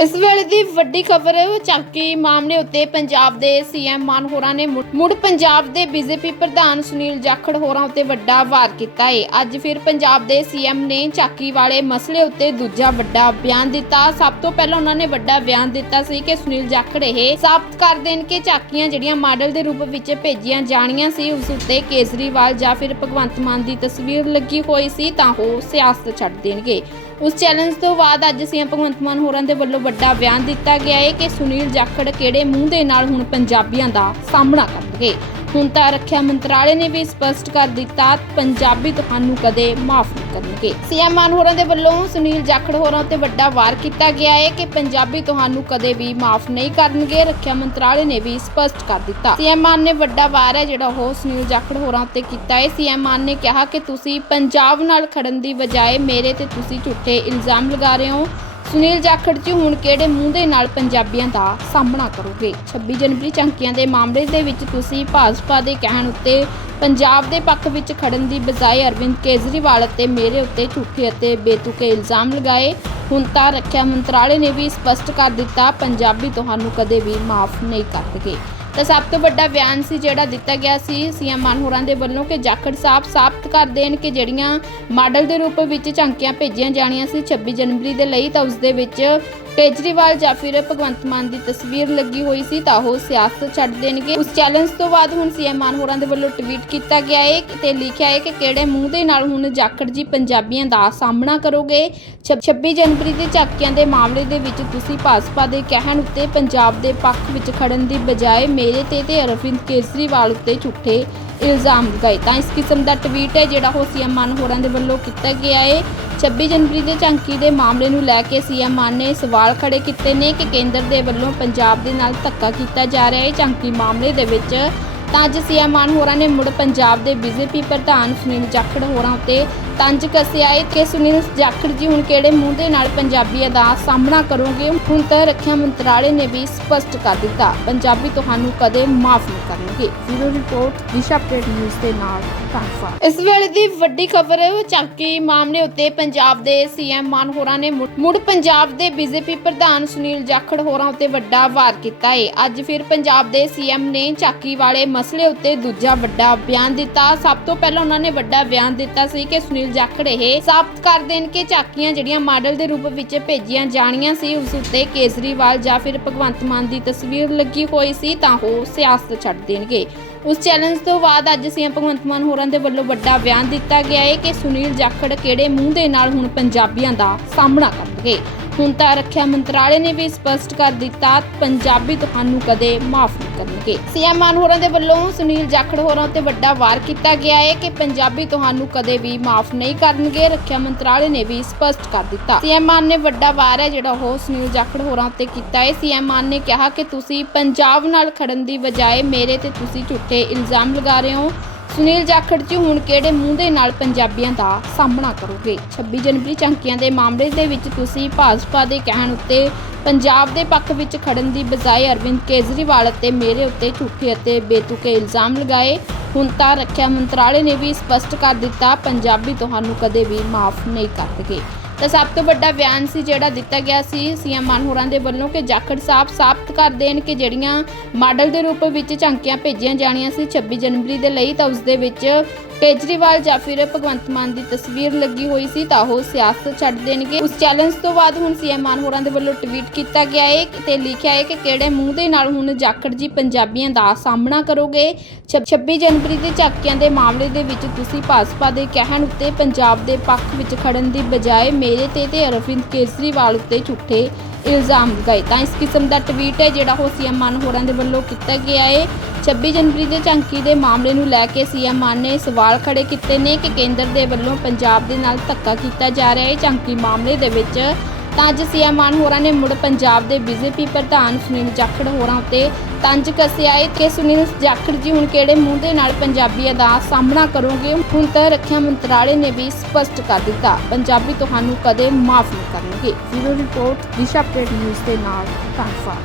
ਇਸ ਵੇਲੇ ਦੀ ਵੱਡੀ ਖਬਰ ਚਾਕੀ ਮਾਮਲੇ ਉੱਤੇ ਪੰਜਾਬ ਦੇ ਸੀਐਮ ਮਾਨ ਹੋਰਾਂ ਨੇ ਮੁੜ- ਮੁੜ ਪੰਜਾਬ ਦੇ ਬੀਜੇਪੀ ਪ੍ਰਧਾਨ ਸੁਨੀਲ ਜਾਖੜ ਹੋਰਾਂ ਉੱਤੇ ਵੱਡਾ ਵਾਰ ਕੀਤਾ ਹੈ ਅੱਜ ਫਿਰ ਪੰਜਾਬ ਦੇ ਸੀਐਮ ਨੇ ਚੱਕੀ ਵਾਲੇ ਮਸਲੇ ਉੱਤੇ ਦੂਜਾ ਵੱਡਾ ਬਿਆਨ ਦਿੱਤਾ। ਸਭ ਤੋਂ ਪਹਿਲਾਂ ਉਹਨਾਂ ਨੇ ਵੱਡਾ ਬਿਆਨ ਦਿੱਤਾ ਸੀ ਕਿ ਸੁਨੀਲ ਜਾਖੜ ਇਹ ਸਾਬਤ ਕਰ ਦੇਣ ਕਿ ਚਾਕੀਆਂ ਜਿਹੜੀਆਂ ਮਾਡਲ ਦੇ ਰੂਪ ਵਿੱਚ ਭੇਜੀਆਂ ਜਾਣੀਆਂ ਸੀ, ਉਸ ਉੱਤੇ ਕੇਜਰੀਵਾਲ ਜਾਂ ਫਿਰ ਭਗਵੰਤ ਮਾਨ ਦੀ ਤਸਵੀਰ ਲੱਗੀ ਹੋਈ ਸੀ ਤਾਂ ਉਹ ਸਿਆਸਤ ਛੱਡ ਦੇਣਗੇ। ਉਸ ਚੈਲੰਜ ਤੋਂ ਬਾਅਦ ਅੱਜ ਸੀਐਮ ਭਗਵੰਤ ਮਾਨ ਹੋਰਾਂ ਦੇ ਵੱਲੋਂ ਵੱਡਾ ਬਿਆਨ ਦਿੱਤਾ ਗਿਆ ਹੈ ਕਿ ਸੁਨੀਲ ਜਾਖੜ ਕਿਹੜੇ ਮੂੰਹ ਦੇ ਨਾਲ ਹੁਣ ਪੰਜਾਬੀਆਂ ਦਾ ਸਾਹਮਣਾ ਕਰਨਗੇ। ਹੁਣ ਤਾਂ ਰੱਖਿਆ ਮੰਤਰਾਲੇ ਨੇ ਵੀ ਸਪਸ਼ਟ ਕਰ ਦਿੱਤਾ, ਪੰਜਾਬੀ ਤੁਹਾਨੂੰ ਕਦੇ ਮਾਫ ਨਹੀਂ ਕਰਨਗੇ। ਸੀਐਮ ਮਾਨ ਹੋਰਾਂ ਦੇ ਵੱਲੋਂ ਸੁਨੀਲ ਜਾਖੜ ਹੋਰਾਂ ਉੱਤੇ ਵੱਡਾ ਵਾਰ ਕੀਤਾ ਗਿਆ ਹੈ ਕਿ ਪੰਜਾਬੀ ਤੁਹਾਨੂੰ ਕਦੇ ਵੀ ਮਾਫ ਨਹੀਂ ਕਰਨਗੇ, ਰੱਖਿਆ ਮੰਤਰਾਲੇ ਨੇ ਵੀ ਸਪਸ਼ਟ ਕਰ ਦਿੱਤਾ। ਸੀਐਮ ਮਾਨ ਨੇ ਵੱਡਾ ਵਾਰ ਹੈ ਜਿਹੜਾ ਉਹ ਸੁਨੀਲ ਜਾਖੜ ਹੋਰਾਂ ਉੱਤੇ ਕੀਤਾ ਹੈ। ਸੀਐਮ ਮਾਨ ਨੇ ਕਿਹਾ ਕਿ ਤੁਸੀਂ ਪੰਜਾਬ ਨਾਲ ਖੜਨ ਦੀ ਬਜਾਏ ਮੇਰੇ ਤੇ ਤੁਸੀਂ ਝੂਠੇ ਇਲਜ਼ਾਮ ਲਗਾ ਰਹੇ ਹੋ। ਸੁਨੀਲ ਜਾਖੜ ਜੀ ਹੁਣ ਕਿਹੜੇ ਮੂੰਹ ਦੇ ਨਾਲ ਪੰਜਾਬੀਆਂ ਦਾ ਸਾਹਮਣਾ ਕਰੋਗੇ? 26 ਜਨਵਰੀ ਝੰਕੀਆਂ ਦੇ ਮਾਮਲੇ ਦੇ ਵਿੱਚ ਤੁਸੀਂ ਭਾਜਪਾ ਦੇ ਕਹਿਣ ਉੱਤੇ ਪੰਜਾਬ ਦੇ ਪੱਖ ਵਿੱਚ ਖੜਨ ਦੀ ਬਜਾਏ ਅਰਵਿੰਦ ਕੇਜਰੀਵਾਲ ਅਤੇ ਮੇਰੇ ਉੱਤੇ ਝੂਠੇ ਅਤੇ ਬੇਤੁਕੇ ਇਲਜ਼ਾਮ ਲਗਾਏ। ਹੁਣ ਤਾਂ ਰੱਖਿਆ ਮੰਤਰਾਲੇ ਨੇ ਵੀ ਸਪਸ਼ਟ ਕਰ ਦਿੱਤਾ, ਪੰਜਾਬੀ ਤੁਹਾਨੂੰ ਕਦੇ ਵੀ ਮਾਫ ਨਹੀਂ ਕਰਨਗੇ। ਤਾਂ ਸਭ ਤੋਂ ਵੱਡਾ ਬਿਆਨ ਸੀ ਜਿਹੜਾ ਦਿੱਤਾ ਗਿਆ ਸੀ ਸੀਐਮ ਮਾਨ ਹੋਰਾਂ ਦੇ ਵੱਲੋਂ ਕਿ ਜਾਖੜ ਸਾਹਿਬ ਸਾਬਤ ਕਰ ਦੇਣ ਕਿ ਜਿਹੜੀਆਂ ਮਾਡਲ ਦੇ ਰੂਪ ਵਿੱਚ ਝਾਂਕੀਆਂ ਭੇਜੀਆਂ ਜਾਣੀਆਂ ਸੀ 26 ਜਨਵਰੀ ਦੇ ਲਈ ਤਾਂ ਉਸ ਦੇ ਵਿੱਚ ਕੇਜਰੀਵਾਲ ਜਾਂ ਫਿਰ ਭਗਵੰਤ ਮਾਨ ਦੀ ਤਸਵੀਰ ਲੱਗੀ ਹੋਈ ਸੀ ਤਾਂ ਉਹ ਸਿਆਸਤ ਛੱਡ ਦੇਣਗੇ। ਉਸ ਚੈਲੰਜ ਤੋਂ ਬਾਅਦ ਹੁਣ ਸੀਐਮ ਮਾਨ ਹੋਰਾਂ ਦੇ ਵੱਲੋਂ ਟਵੀਟ ਕੀਤਾ ਗਿਆ ਹੈ ਤੇ ਲਿਖਿਆ ਹੈ ਕਿ ਕਿਹੜੇ ਮੂੰਹ ਦੇ ਨਾਲ ਹੁਣ ਜਾਖੜ ਜੀ ਪੰਜਾਬੀਆਂ ਦਾ ਸਾਹਮਣਾ ਕਰੋਗੇ? 26 ਜਨਵਰੀ ਦੇ ਝਾਕੀਆਂ ਦੇ ਮਾਮਲੇ ਦੇ ਵਿੱਚ ਤੁਸੀਂ ਭਾਜਪਾ ਦੇ ਕਹਿਣ ਉੱਤੇ ਪੰਜਾਬ ਦੇ ਪੱਖ ਵਿੱਚ ਖੜਨ ਦੀ ਬਜਾਏ ਮੇਰੇ ਤੇ ਤੇ ਅਰਵਿੰਦ ਕੇਜਰੀਵਾਲ ਉੱਤੇ ਝੂਠੇ ਇਲਜ਼ਾਮ ਲਗਾਏ। ਤਾਂ ਇਸ ਕਿਸਮ ਦਾ ਟਵੀਟ ਹੈ ਜਿਹੜਾ ਉਹ ਸੀਐਮ ਮਾਨ ਹੋਰਾਂ ਦੇ ਵੱਲੋਂ ਕੀਤਾ ਗਿਆ ਹੈ। 26 ਜਨਵਰੀ ਦੇ ਝਾਂਕੀ ਦੇ ਮਾਮਲੇ ਨੂੰ ਲੈ ਕੇ ਸੀਐਮ ਮਾਨ ਨੇ ਸਵਾਲ ਖੜੇ ਕੀਤੇ ਨੇ ਕਿ ਕੇਂਦਰ ਦੇ ਵੱਲੋਂ ਪੰਜਾਬ ਦੇ ਨਾਲ ਧੱਕਾ ਕੀਤਾ ਜਾ ਰਿਹਾ ਹੈ ਝਾਂਕੀ ਮਾਮਲੇ ਦੇ ਵਿੱਚ। ਤਾਂ ਅੱਜ ਸੀਐਮ ਮਾਨ ਹੋਰਾਂ ਨੇ ਮੁੜ ਪੰਜਾਬ ਦੇ ਬੀਜੇਪੀ ਪ੍ਰਧਾਨ ਸੁਨੀਲ ਜਾਖੜ ਹੋਰਾਂ ਉੱਤੇ ਤੰਜ ਕੱਸਿਆ। ਹੈ ਕਿ ਸੁਨੀਲ ਜਾਖੜ ਜੀ ਹੁਣ ਕਿਹੜੇ ਮੂੰਹ ਦੇ ਨਾਲ ਪੰਜਾਬੀਆਂ ਦਾ ਸਾਹਮਣਾ ਕਰੋਗੇ? ਹੁਣ ਤਾਂ ਰੱਖਿਆ ਮੰਤਰਾਲੇ ਨੇ ਵੀ ਸਪਸ਼ਟ ਕਰ ਦਿੱਤਾ। ਪੰਜਾਬੀ ਤੁਹਾਨੂੰ ਕਦੇ ਮਾਫ ਨਹੀਂ ਕਰਨਗੇ। Zero report, Disha update news ਦੇ ਨਾਲ। ਇਸ ਵੇਲੇ ਦੀ ਵੱਡੀ ਖਬਰ, ਚੱਕੀ ਮਾਮਲੇ ਉੱਤੇ ਪੰਜਾਬ ਦੇ ਸੀਐਮ ਮਾਨ ਹੋਰਾਂ ਨੇ ਮੁੜ- ਪੰਜਾਬ ਦੇ ਬੀਜੇਪੀ ਪ੍ਰਧਾਨ ਸੁਨੀਲ ਜਾਖੜ ਹੋਰਾਂ ਉੱਤੇ ਵੱਡਾ ਵਾਰ ਕੀਤਾ ਹੈ ਅੱਜ ਫਿਰ ਪੰਜਾਬ ਦੇ ਸੀਐਮ ਨੇ ਚੱਕੀ ਵਾਲੇ ਮਸਲੇ ਉੱਤੇ ਦੂਜਾ ਵੱਡਾ ਬਿਆਨ ਦਿੱਤਾ। ਸਭ ਤੋਂ ਪਹਿਲਾਂ ਉਹਨਾਂ ਨੇ ਵੱਡਾ ਬਿਆਨ ਦਿੱਤਾ ਸੀ ਕਿ ਸੁਨੀਲ ਜਾਖੜ ਇਹ ਸਾਬਤ ਕਰ ਦੇਣ ਕਿ ਝਾਕੀਆਂ ਜਿਹੜੀਆਂ ਮਾਡਲ ਦੇ ਰੂਪ ਵਿੱਚ ਭੇਜੀਆਂ ਜਾਣੀਆਂ ਸੀ, ਉਸ ਉੱਤੇ ਕੇਜਰੀਵਾਲ ਜਾਂ ਫਿਰ ਭਗਵੰਤ ਮਾਨ ਦੀ ਤਸਵੀਰ ਲੱਗੀ ਹੋਈ ਸੀ, ਤਾਂ ਉਹ ਸਿਆਸਤ ਛੱਡ ਦੇਣਗੇ। ਉਸ ਚੈਲੰਜ ਤੋਂ ਬਾਅਦ ਅੱਜ ਸੀਐਮ ਭਗਵੰਤ ਮਾਨ ਹੋਰਾਂ ਦੇ ਵੱਲੋਂ ਵੱਡਾ ਬਿਆਨ ਦਿੱਤਾ ਗਿਆ ਹੈ ਕਿ ਸੁਨੀਲ ਜਾਖੜ ਕਿਹੜੇ ਮੂੰਹ ਦੇ ਨਾਲ ਹੁਣ ਪੰਜਾਬੀਆਂ ਦਾ ਸਾਹਮਣਾ ਕਰਨਗੇ। ਹੁਣ ਤਾਂ ਰੱਖਿਆ ਮੰਤਰਾਲੇ ਨੇ ਵੀ ਸਪਸ਼ਟ ਕਰ ਦਿੱਤਾ, ਪੰਜਾਬੀ ਤੁਹਾਨੂੰ ਕਦੇ ਮਾਫ ਨਹੀਂ ਕਰਨਗੇ। ਸੀਐਮ ਮਾਨ ਹੋਰਾਂ ਦੇ ਵੱਲੋਂ ਸੁਨੀਲ ਜਾਖੜ ਹੋਰਾਂ ਉੱਤੇ ਵੱਡਾ ਵਾਰ ਕੀਤਾ ਗਿਆ ਹੈ ਕਿ ਪੰਜਾਬੀ ਤੁਹਾਨੂੰ ਕਦੇ ਵੀ ਮਾਫ ਨਹੀਂ ਕਰਨਗੇ, ਰੱਖਿਆ ਮੰਤਰਾਲੇ ਨੇ ਵੀ ਸਪਸ਼ਟ ਕਰ ਦਿੱਤਾ। ਸੀਐਮ ਮਾਨ ਨੇ ਵੱਡਾ ਵਾਰ ਹੈ ਜਿਹੜਾ ਉਹ ਸੁਨੀਲ ਜਾਖੜ ਹੋਰਾਂ ਉੱਤੇ ਕੀਤਾ ਹੈ। ਸੀਐਮ ਮਾਨ ਨੇ ਕਿਹਾ ਕਿ ਤੁਸੀਂ ਪੰਜਾਬ ਨਾਲ ਖੜਨ ਦੀ ਬਜਾਏ ਮੇਰੇ ਤੇ ਤੁਸੀਂ ਝੂਠੇ ਇਲਜ਼ਾਮ ਲਗਾ ਰਹੇ ਹੋ। ਸੁਨੀਲ ਜਾਖੜ ਜੀ ਹੁਣ ਕਿਹੜੇ ਮੂੰਹ ਦੇ ਨਾਲ ਪੰਜਾਬੀਆਂ ਦਾ ਸਾਹਮਣਾ ਕਰੋਗੇ? 26 ਜਨਵਰੀ ਝੰਕੀਆਂ ਦੇ ਮਾਮਲੇ ਦੇ ਵਿੱਚ ਤੁਸੀਂ ਭਾਜਪਾ ਦੇ ਕਹਿਣ ਉੱਤੇ ਪੰਜਾਬ ਦੇ ਪੱਖ ਵਿੱਚ ਖੜਨ ਦੀ ਬਜਾਏ ਅਰਵਿੰਦ ਕੇਜਰੀਵਾਲ ਅਤੇ ਮੇਰੇ ਉੱਤੇ ਝੂਠੇ ਅਤੇ ਬੇਤੁਕੇ ਇਲਜ਼ਾਮ ਲਗਾਏ। ਹੁਣ ਤਾਂ ਰੱਖਿਆ ਮੰਤਰਾਲੇ ਨੇ ਵੀ ਸਪਸ਼ਟ ਕਰ ਦਿੱਤਾ, ਪੰਜਾਬੀ ਤੁਹਾਨੂੰ ਕਦੇ ਵੀ ਮਾਫ ਨਹੀਂ ਕਰਨਗੇ। ਤਾਂ ਸਭ ਤੋਂ ਵੱਡਾ ਬਿਆਨ ਸੀ ਜਿਹੜਾ ਦਿੱਤਾ ਗਿਆ ਸੀ ਸੀਐਮ ਮਾਨਹੋਰਾਂ ਦੇ ਵੱਲੋਂ ਕਿ ਜਾਖੜ ਸਾਹਿਬ ਸਾਬਤ ਕਰ ਦੇਣ ਕਿ ਜਿਹੜੀਆਂ ਮਾਡਲ ਦੇ ਰੂਪ ਵਿੱਚ ਝਾਂਕੀਆਂ ਭੇਜੀਆਂ ਜਾਣੀਆਂ ਸੀ 26 ਜਨਵਰੀ ਦੇ ਲਈ ਤਾਂ ਉਸ ਦੇ ਵਿੱਚ ਕੇਜਰੀਵਾਲ ਜਾਂ ਫਿਰ ਭਗਵੰਤ ਮਾਨ ਦੀ ਤਸਵੀਰ ਲੱਗੀ ਹੋਈ ਸੀ ਤਾਂ ਉਹ ਸਿਆਸਤ ਛੱਡ ਦੇਣਗੇ। ਉਸ ਚੈਲੰਜ ਤੋਂ ਬਾਅਦ ਹੁਣ ਸੀਐਮ ਮਾਨ ਹੋਰਾਂ ਦੇ ਵੱਲੋਂ ਟਵੀਟ ਕੀਤਾ ਗਿਆ ਹੈ ਤੇ ਲਿਖਿਆ ਹੈ ਕਿ ਕਿਹੜੇ ਮੂੰਹ ਦੇ ਨਾਲ ਹੁਣ ਜਾਖੜ ਜੀ ਪੰਜਾਬੀਆਂ ਦਾ ਸਾਹਮਣਾ ਕਰੋਗੇ? 26 ਜਨਵਰੀ ਦੇ ਝਾਕੀਆਂ ਦੇ ਮਾਮਲੇ ਦੇ ਵਿੱਚ ਤੁਸੀਂ ਭਾਜਪਾ ਦੇ ਕਹਿਣ ਉੱਤੇ ਪੰਜਾਬ ਦੇ ਪੱਖ ਵਿੱਚ ਖੜਨ ਦੀ ਬਜਾਏ ਮੇਰੇ ਤੇ ਤੇ ਅਰਵਿੰਦ ਕੇਜਰੀਵਾਲ ਉੱਤੇ ਝੂਠੇ ਇਲਜ਼ਾਮ ਲਗਾਏ। ਤਾਂ ਇਸ ਕਿਸਮ ਦਾ ਟਵੀਟ ਹੈ ਜਿਹੜਾ ਉਹ ਸੀਐਮ ਮਾਨ ਹੋਰਾਂ ਦੇ ਵੱਲੋਂ ਕੀਤਾ ਗਿਆ ਹੈ 26 ਜਨਵਰੀ ਦੇ ਝਾਂਕੀ ਦੇ ਮਾਮਲੇ ਨੂੰ ਲੈ ਕੇ ਸੀਐਮ ਮਾਨ ਨੇ ਸਵਾਲ ਖੜੇ ਕੀਤੇ ਨੇ ਕਿ ਕੇਂਦਰ ਦੇ ਵੱਲੋਂ ਪੰਜਾਬ ਦੇ ਨਾਲ ਧੱਕਾ ਕੀਤਾ ਜਾ ਰਿਹਾ ਹੈ ਝਾਂਕੀ ਮਾਮਲੇ ਦੇ ਵਿੱਚ। ਤਾਂ ਅੱਜ ਸੀਐਮ ਮਾਨ ਹੋਰਾਂ ਨੇ ਮੁੜ ਪੰਜਾਬ ਦੇ ਬੀਜੇਪੀ ਪ੍ਰਧਾਨ ਸੁਨੀਲ ਜਾਖੜ ਹੋਰਾਂ ਉੱਤੇ ਤੰਜ ਕੱਸਿਆ। ਹੈ ਕਿ ਸੁਨੀਲ ਜਾਖੜ ਜੀ ਹੁਣ ਕਿਹੜੇ ਮੂੰਹ ਦੇ ਨਾਲ ਪੰਜਾਬੀਆਂ ਦਾ ਸਾਹਮਣਾ ਕਰੋਗੇ? ਹੁਣ ਤਾਂ ਰੱਖਿਆ ਮੰਤਰਾਲੇ ਨੇ ਵੀ ਸਪਸ਼ਟ ਕਰ ਦਿੱਤਾ। ਪੰਜਾਬੀ ਤੁਹਾਨੂੰ ਕਦੇ ਮਾਫ ਨਹੀਂ ਕਰਨਗੇ। Zero report, Disha update news ਦੇ ਨਾਲ ਧੰਨਵਾਦ।